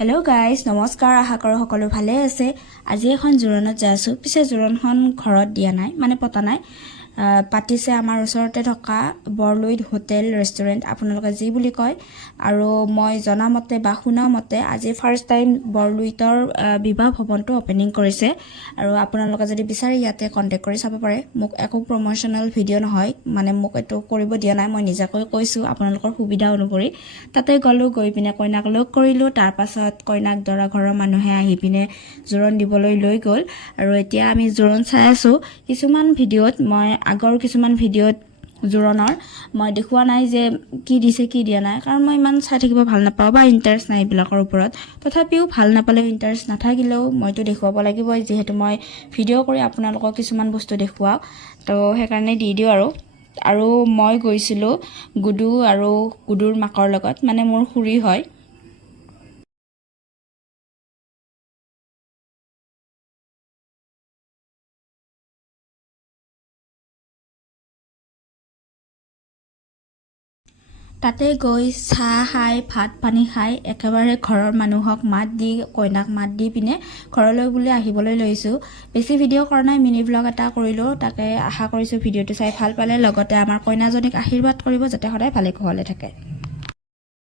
Hello' guys, নমস্কাৰ। আশা কৰোঁ সকলো ভালে আছে। আজি এখন জোৰোণত যাই আছোঁ। পিছে জোৰোণখন ঘৰত দিয়া নাই, মানে পতা নাই, পাতিছে আমাৰ ওচৰতে থকা বৰলুইত হোটেল ৰেষ্টুৰেণ্ট, আপোনালোকে যি বুলি কয়। আৰু মই জনামতে বা শুনা মতে আজি ফাৰ্ষ্ট টাইম বৰলুইতৰ বিবাহ ভৱনটো অপেনিং কৰিছে। আৰু আপোনালোকে যদি বিচাৰে ইয়াতে কণ্টেক্ট কৰি চাব পাৰে। মোক একো প্ৰমোশ্যনেল ভিডিঅ' নহয়, মানে মোক এইটো কৰিব দিয়া নাই, মই নিজাকৈ কৈছোঁ আপোনালোকৰ সুবিধা অনুসৰি। তাতে গ'লোঁ, গৈ পিনে কইনাক লগ কৰিলোঁ। তাৰপাছত কইনাক দৰা ঘৰৰ মানুহে আহি পিনে জোৰোণ দিবলৈ লৈ গ'ল। আৰু এতিয়া আমি জোৰোণ চাই আছোঁ। কিছুমান ভিডিঅ'ত আগৰ কিছুমান ভিডিঅ'ত জোৰোণৰ মই দেখুওৱা নাই যে কি দিছে কি দিয়া নাই, কাৰণ মই ইমান চাই থাকিব ভাল নাপাওঁ বা ইণ্টাৰেষ্ট নাই এইবিলাকৰ ওপৰত। তথাপিও ভাল নাপালেও ইণ্টাৰেষ্ট নাথাকিলেও মইতো দেখুৱাব লাগিবই, যিহেতু মই ভিডিঅ' কৰি আপোনালোকক কিছুমান বস্তু দেখুৱাওঁ, তো সেইকাৰণে দি দিওঁ। আৰু মই গৈছিলোঁ গুডু আৰু গুডুৰ মাকৰ লগত, মানে মোৰ খুৰী হয়। তাতে গৈ চাহ খাই ভাত পানী খাই একেবাৰে ঘৰৰ মানুহক মাত দি, কইনাক মাত দি পিনে ঘৰলৈ বুলি আহিবলৈ লৈছোঁ। বেছি ভিডিঅ' কৰা নাই, মিনি ব্লগ এটা কৰিলোঁ। তাকে আশা কৰিছোঁ ভিডিঅ'টো চাই ভাল পালে, লগতে আমাৰ কইনাজনীক আশীৰ্বাদ কৰিব যাতে সদায় ভালে কুশলে থাকে।